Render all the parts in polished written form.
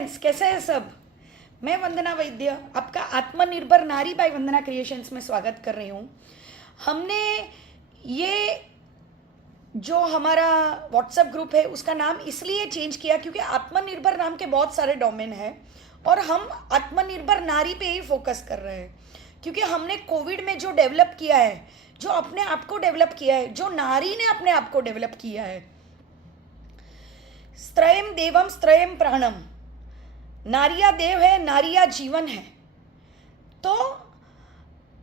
Friends, कैसे हैं सब। मैं वंदना वैद्य आपका आत्मनिर्भर नारी बाय वंदना क्रिएशंस में स्वागत कर रही हूँ। हमने ये जो हमारा व्हाट्सएप ग्रुप है उसका नाम इसलिए चेंज किया क्योंकि आत्मनिर्भर नाम के बहुत सारे डोमेन हैं और हम आत्मनिर्भर नारी पे ही फोकस कर रहे हैं क्योंकि हमने कोविड में जो डेवलप किया है, जो अपने आप को डेवलप किया है, जो नारी ने अपने आप को डेवलप किया है, स्त्रयम देवम स्त्रयम प्राणम, नारिया देव है, नारिया जीवन है। तो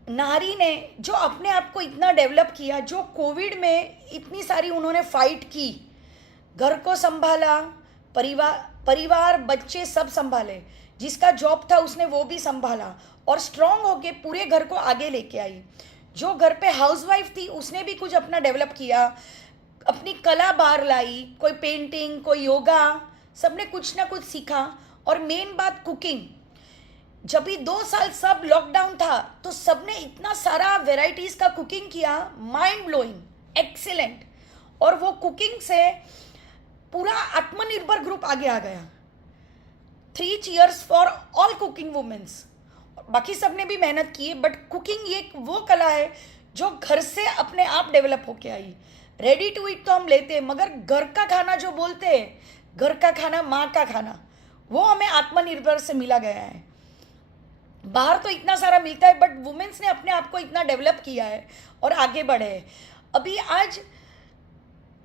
नारी ने जो अपने आप को इतना डेवलप किया, जो कोविड में इतनी सारी उन्होंने फाइट की, घर को संभाला, परिवार बच्चे सब संभाले, जिसका जॉब था उसने वो भी संभाला और स्ट्रांग होके पूरे घर को आगे लेके आई। जो घर पे हाउसवाइफ थी उसने भी कुछ अपना डेवलप किया, अपनी कला बाहर लाई, कोई पेंटिंग, कोई योगा, सबने कुछ ना कुछ सीखा। और मेन बात कुकिंग, जब भी 2 साल सब लॉकडाउन था तो सबने इतना सारा वेराइटीज का कुकिंग किया, माइंड ब्लोइंग, एक्सीलेंट। और वो कुकिंग से पूरा आत्मनिर्भर ग्रुप आगे आ गया। 3 cheers for all cooking womens. बाकी सबने भी मेहनत की है, बट कुकिंग ये वो कला है जो घर से अपने आप डेवलप होके आई। रेडी टू ईट तो हम लेते हैं, मगर घर का खाना जो बोलते हैं, घर का खाना, माँ का खाना, वो हमें आत्मनिर्भर से मिला गया है। बाहर तो इतना सारा मिलता है, बट वुमेन्स ने अपने आप को इतना डेवलप किया है और आगे बढ़े हैं। अभी आज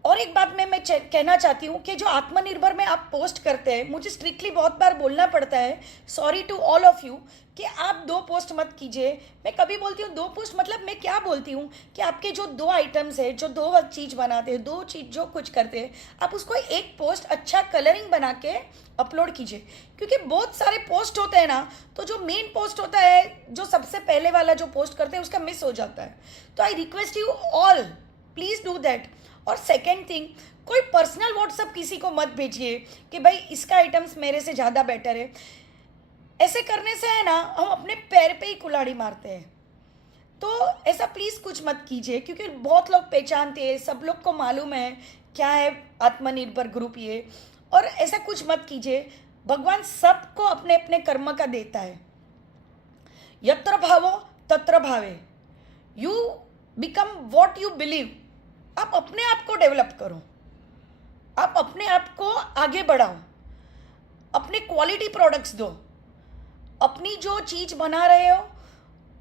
और एक बात मैं कहना चाहती हूँ कि जो आत्मनिर्भर में आप पोस्ट करते हैं, मुझे स्ट्रिक्टली बहुत बार बोलना पड़ता है, sorry to all of you, कि आप 2 पोस्ट मत कीजिए। मैं कभी बोलती हूँ 2 पोस्ट, मतलब मैं क्या बोलती हूँ कि आपके जो 2 आइटम्स है, जो 2 चीज़ बनाते हैं, 2 चीज़ जो कुछ करते हैं, आप उसको एक पोस्ट अच्छा कलरिंग बना के अपलोड कीजिए। क्योंकि बहुत सारे पोस्ट होते हैं ना, तो जो मेन पोस्ट होता है, जो सबसे पहले वाला जो पोस्ट करते हैं, उसका मिस हो जाता है। तो I request you all, please do that. और सेकेंड थिंग, कोई पर्सनल व्हाट्सअप किसी को मत भेजिए कि भाई इसका आइटम्स मेरे से ज़्यादा बेटर है। ऐसे करने से है ना, हम अपने पैर पे ही कुल्हाड़ी मारते हैं। तो ऐसा प्लीज़ कुछ मत कीजिए, क्योंकि बहुत लोग पहचानते हैं, सब लोग को मालूम है क्या है आत्मनिर्भर ग्रुप ये। और ऐसा कुछ मत कीजिए। भगवान सबको अपने अपने कर्म का देता है। यत्र भावो तत्र भावे, you become what you believe. आप अपने आप को डेवलप करो, आप अपने आप को आगे बढ़ाओ, अपने क्वालिटी प्रोडक्ट्स दो, अपनी जो चीज़ बना रहे हो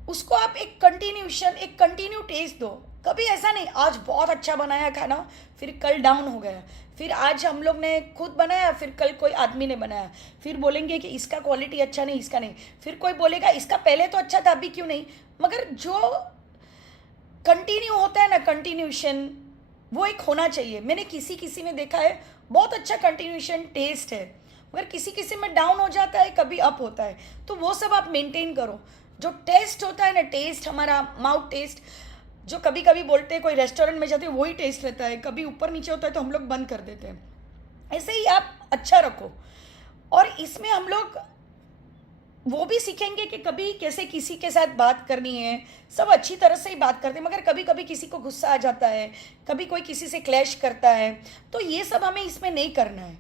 उसको आप एक कंटिन्यू टेस्ट दो। कभी ऐसा नहीं आज बहुत अच्छा बनाया खाना, फिर कल डाउन हो गया, फिर आज हम लोग ने खुद बनाया, फिर कल कोई आदमी ने बनाया, फिर बोलेंगे कि इसका क्वालिटी अच्छा नहीं, इसका नहीं, फिर कोई बोलेगा इसका पहले तो अच्छा था अभी क्यों नहीं। मगर जो कंटिन्यू होता है ना, कंटिन्यूशन, वो एक होना चाहिए। मैंने किसी में देखा है बहुत अच्छा कंटिन्यूशन टेस्ट है, मगर किसी में डाउन हो जाता है, कभी अप होता है। तो वो सब आप मेंटेन करो। जो टेस्ट होता है ना, टेस्ट हमारा माउथ टेस्ट, जो कभी कभी बोलते हैं, कोई रेस्टोरेंट में जाते हैं वही टेस्ट रहता है, कभी ऊपर नीचे होता है तो हम लोग बंद कर देते हैं। ऐसे ही आप अच्छा रखो। और इसमें हम लोग वो भी सीखेंगे कि कभी कैसे किसी के साथ बात करनी है। सब अच्छी तरह से ही बात करते हैं, मगर कभी कभी किसी को गुस्सा आ जाता है, कभी कोई किसी से क्लैश करता है, तो ये सब हमें इसमें नहीं करना है।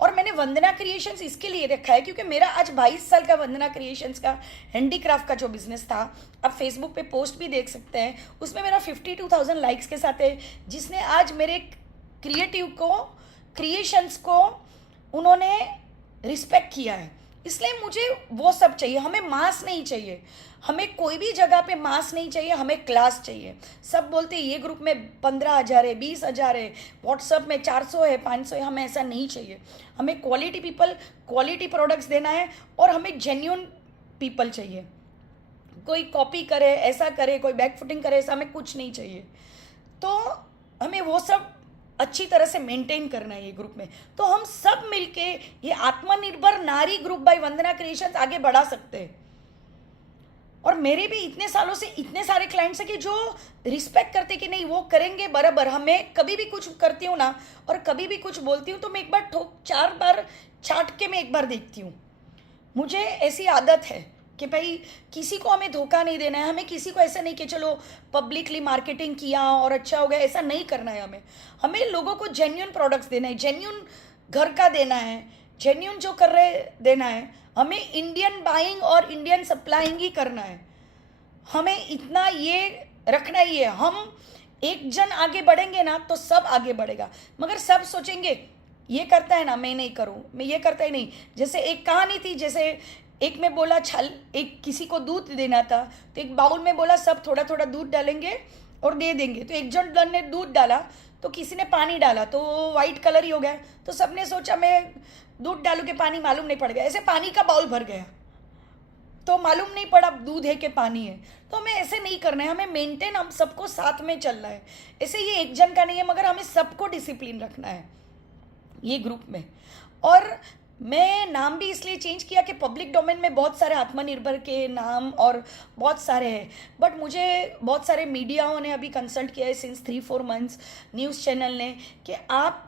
और मैंने वंदना क्रिएशंस इसके लिए रखा है क्योंकि मेरा आज 22 साल का वंदना क्रिएशंस का हैंडीक्राफ्ट का जो बिजनेस था, आप फेसबुक पे पोस्ट भी देख सकते हैं, उसमें मेरा 52,000 लाइक्स के साथ है, जिसने आज मेरे क्रिएशंस को उन्होंने रिस्पेक्ट किया है। इसलिए मुझे वो सब चाहिए, हमें मास नहीं चाहिए, हमें कोई भी जगह पे मास नहीं चाहिए, हमें क्लास चाहिए। सब बोलते हैं ये ग्रुप में 15,000 है, 20,000 है, व्हाट्सएप में 400 है, 500 है, हमें ऐसा नहीं चाहिए। हमें क्वालिटी पीपल, क्वालिटी प्रोडक्ट्स देना है और हमें जेन्यून पीपल चाहिए। कोई कॉपी करे, ऐसा करे, कोई बैकफुटिंग करे, ऐसा हमें कुछ नहीं चाहिए। तो हमें वो सब अच्छी तरह से मेंटेन करना है ये ग्रुप में। तो हम सब मिलके ये आत्मनिर्भर नारी ग्रुप बाय वंदना क्रिएशंस आगे बढ़ा सकते हैं। और मेरे भी इतने सालों से इतने सारे क्लाइंट्स हैं कि जो रिस्पेक्ट करते कि नहीं वो करेंगे बराबर। हमें कभी भी कुछ करती हूँ ना, और कभी भी कुछ बोलती हूँ तो मैं एक बार 4 बार छाट के मैं एक बार देखती हूँ। मुझे ऐसी आदत है कि भाई किसी को हमें धोखा नहीं देना है। हमें किसी को ऐसा नहीं कि चलो पब्लिकली मार्केटिंग किया और अच्छा हो गया, ऐसा नहीं करना है। हमें लोगों को जेन्युइन प्रोडक्ट्स देना है, जेन्युइन घर का देना है, जेन्यून जो कर रहे देना है, हमें इंडियन बाइंग और इंडियन सप्लाइंग ही करना है। हमें इतना ये रखना ही है। हम एक जन आगे बढ़ेंगे ना तो सब आगे बढ़ेगा। मगर सब सोचेंगे ये करता है ना, मैं नहीं करूँ, मैं ये करता ही नहीं। जैसे एक कहानी थी, जैसे एक में बोला छल, एक किसी को दूध देना था तो एक बाउल में बोला सब थोड़ा थोड़ा दूध डालेंगे और दे देंगे। तो एक जन ने दूध डाला तो किसी ने पानी डाला तो वाइट कलर ही हो गया। तो सबने सोचा मैं दूध डालूं कि पानी, मालूम नहीं पड़ गया। ऐसे पानी का बाउल भर गया तो मालूम नहीं पड़ा दूध है कि पानी है। तो हमें ऐसे नहीं करना है, हमें मेंटेन, हम सबको साथ में चलना है। ऐसे ये एक जन का नहीं है, मगर हमें सबको डिसिप्लिन रखना है ये ग्रुप में। और मैं नाम भी इसलिए चेंज किया कि पब्लिक डोमेन में बहुत सारे आत्मनिर्भर के नाम और बहुत सारे हैं, बट मुझे बहुत सारे मीडियाओं ने अभी कंसल्ट किया है सिंस 3-4 मंथ्स, न्यूज़ चैनल ने, कि आप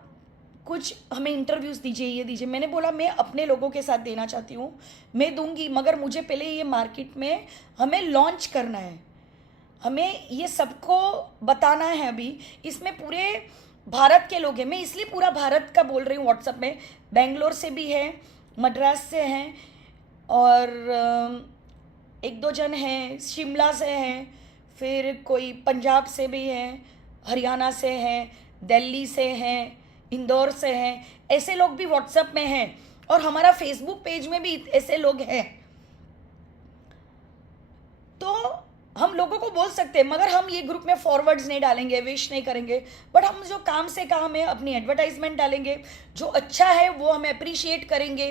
कुछ हमें इंटरव्यूज़ दीजिए, ये दीजिए। मैंने बोला मैं अपने लोगों के साथ देना चाहती हूँ, मैं दूंगी, मगर मुझे पहले ये मार्केट में हमें लॉन्च करना है, हमें ये सबको बताना है। अभी इसमें पूरे भारत के लोग हैं, मैं इसलिए पूरा भारत का बोल रही हूँ। व्हाट्सएप में बेंगलोर से भी है, मद्रास से हैं, और एक दो जन हैं शिमला से हैं, फिर कोई पंजाब से भी हैं, हरियाणा से हैं, दिल्ली से हैं, इंदौर से हैं। ऐसे लोग भी व्हाट्सएप में हैं और हमारा फेसबुक पेज में भी ऐसे लोग हैं। तो हम लोगों को बोल सकते हैं, मगर हम ये ग्रुप में फॉरवर्ड्स नहीं डालेंगे, विश नहीं करेंगे, बट हम जो काम से काम है अपनी एडवर्टाइजमेंट डालेंगे। जो अच्छा है वो हम अप्रिशिएट करेंगे,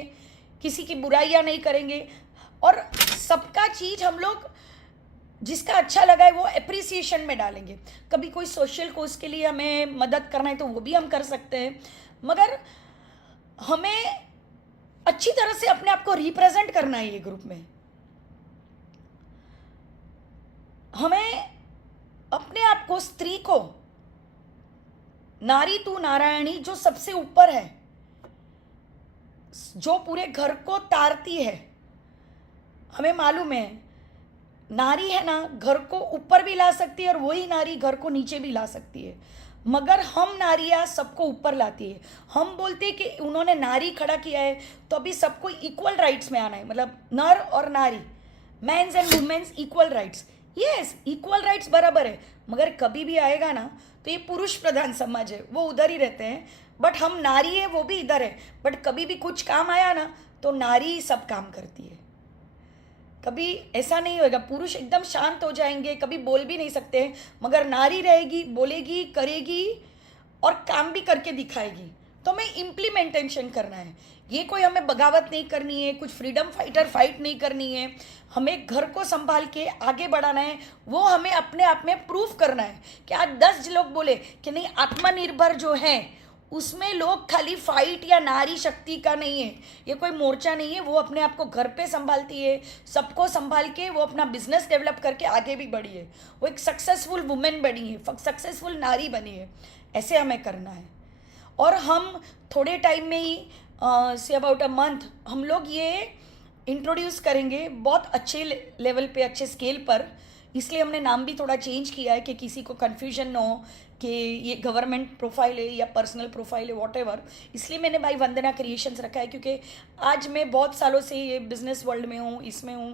किसी की बुराइयां नहीं करेंगे, और सबका चीज़ हम लोग जिसका अच्छा लगा है वो अप्रिसिएशन में डालेंगे। कभी कोई सोशल कोज के लिए हमें मदद करना है तो वो भी हम कर सकते हैं, मगर हमें अच्छी तरह से अपने आप को रिप्रेजेंट करना है ये ग्रुप में। हमें अपने आप को, स्त्री को, नारी तू नारायणी, जो सबसे ऊपर है, जो पूरे घर को तारती है, हमें मालूम है नारी है ना, घर को ऊपर भी ला सकती है और वही नारी घर को नीचे भी ला सकती है। मगर हम नारियां सबको ऊपर लाती है। हम बोलते हैं कि उन्होंने नारी खड़ा किया है तो अभी सबको इक्वल राइट्स में आना है, मतलब नर और नारी, mens and womens equal rights. Yes, equal rights बराबर है, मगर कभी भी आएगा ना तो ये पुरुष प्रधान समाज है, वो उधर ही रहते हैं, बट हम नारी है वो भी इधर है। बट कभी भी कुछ काम आया ना तो नारी सब काम करती है। कभी ऐसा नहीं होगा पुरुष एकदम शांत हो जाएंगे, कभी बोल भी नहीं सकते, मगर नारी रहेगी, बोलेगी, करेगी और काम भी करके दिखाएगी। तो हमें इम्प्लीमेंटेशन करना है, ये कोई हमें बगावत नहीं करनी है, कुछ फ्रीडम फाइटर फाइट नहीं करनी है। हमें घर को संभाल के आगे बढ़ाना है, वो हमें अपने आप में प्रूफ करना है कि आज 10 लोग बोले कि नहीं आत्मनिर्भर जो है उसमें लोग खाली फाइट या नारी शक्ति का नहीं है, ये कोई मोर्चा नहीं है, वो अपने आप को घर पे संभालती है, सबको संभाल के वो अपना बिजनेस डेवलप करके आगे भी बढ़ी है, वो एक सक्सेसफुल वुमेन बनी है, सक्सेसफुल नारी बनी है। ऐसे हमें करना है। और हम थोड़े टाइम में ही से अबाउट अ मंथ हम लोग ये इंट्रोड्यूस करेंगे बहुत अच्छे लेवल पे, अच्छे स्केल पर। इसलिए हमने नाम भी थोड़ा चेंज किया है कि किसी को कन्फ्यूजन न हो कि ये गवर्नमेंट प्रोफाइल है या पर्सनल प्रोफाइल है, वॉटेवर। इसलिए मैंने भाई वंदना क्रिएशंस रखा है, क्योंकि आज मैं बहुत सालों से ये बिजनेस वर्ल्ड में हूँ, इसमें हूँ,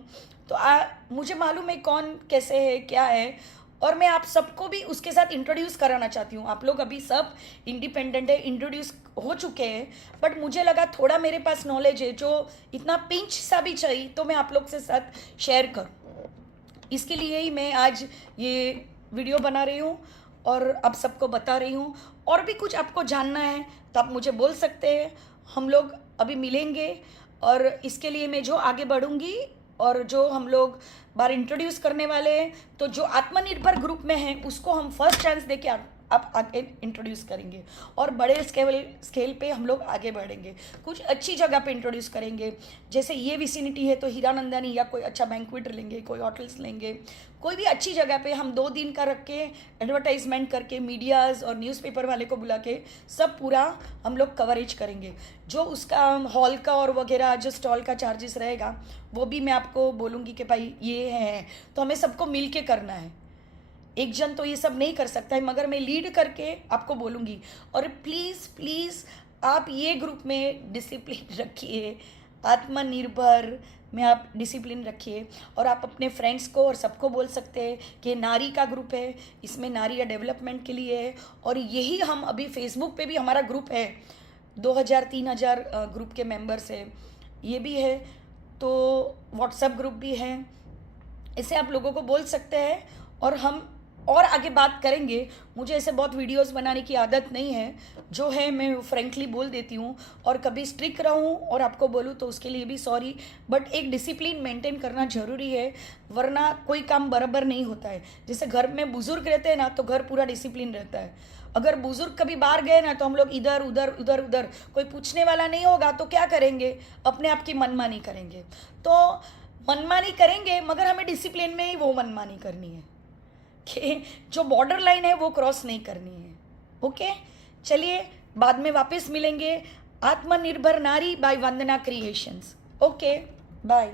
तो मुझे मालूम है कौन कैसे है, क्या है, और मैं आप सबको भी उसके साथ इंट्रोड्यूस कराना चाहती हूँ। आप लोग अभी सब इंडिपेंडेंट है, इंट्रोड्यूस हो चुके हैं, बट मुझे लगा थोड़ा मेरे पास नॉलेज है जो इतना पिंच सा भी चाहिए तो मैं आप लोग से साथ शेयर करूँ। इसके लिए ही मैं आज ये वीडियो बना रही हूँ और आप सबको बता रही हूँ। और भी कुछ आपको जानना है तो आप मुझे बोल सकते हैं, हम लोग अभी मिलेंगे। और इसके लिए मैं जो आगे बढ़ूँगी और जो हम लोग बार इंट्रोड्यूस करने वाले हैं, तो जो आत्मनिर्भर ग्रुप में हैं उसको हम फर्स्ट चांस देके आप आगे इंट्रोड्यूस करेंगे, और बड़े स्केल पे हम लोग आगे बढ़ेंगे। कुछ अच्छी जगह पे इंट्रोड्यूस करेंगे, जैसे ये विसिनिटी है तो हीरानंदानी या कोई अच्छा बैंक्वेट लेंगे, कोई होटल्स लेंगे, कोई भी अच्छी जगह पे हम 2 दिन का रख के एडवर्टाइजमेंट करके मीडियाज़ और न्यूज़पेपर वाले को बुला के सब पूरा हम लोग कवरेज करेंगे। जो उसका हॉल का और वगैरह जो स्टॉल का चार्जेस रहेगा वो भी मैं आपको बोलूँगी कि भाई ये है, तो हमें सबको मिल के करना है। एक जन तो ये सब नहीं कर सकता है, मगर मैं लीड करके आपको बोलूँगी। और प्लीज़ प्लीज़ आप ये ग्रुप में डिसिप्लिन रखिए, आत्मनिर्भर में आप डिसिप्लिन रखिए। और आप अपने फ्रेंड्स को और सबको बोल सकते हैं कि ये नारी का ग्रुप है, इसमें नारी डेवलपमेंट के लिए है। और यही हम अभी फेसबुक पे भी हमारा ग्रुप है, 2000-3000 ग्रुप के मेंबर्स है, ये भी है। तो व्हाट्सएप ग्रुप भी है, इसे आप लोगों को बोल सकते हैं और हम और आगे बात करेंगे। मुझे ऐसे बहुत वीडियोस बनाने की आदत नहीं है, जो है मैं फ्रेंकली बोल देती हूँ। और कभी स्ट्रिक्ट रहूँ और आपको बोलूँ तो उसके लिए भी सॉरी, बट एक डिसिप्लिन मेंटेन करना ज़रूरी है, वरना कोई काम बराबर नहीं होता है। जैसे घर में बुजुर्ग रहते हैं ना, तो घर पूरा डिसिप्लिन रहता है। अगर बुजुर्ग कभी बाहर गए ना, तो हम लोग इधर उधर इधर उधर, कोई पूछने वाला नहीं होगा तो क्या करेंगे, अपने आप की मनमानी करेंगे। तो मनमानी करेंगे, मगर हमें डिसिप्लिन में ही वो मनमानी करनी है कि जो बॉर्डर लाइन है वो क्रॉस नहीं करनी है। ओके, चलिए बाद में वापस मिलेंगे। आत्मनिर्भर नारी by Vandana creations. Okay, bye.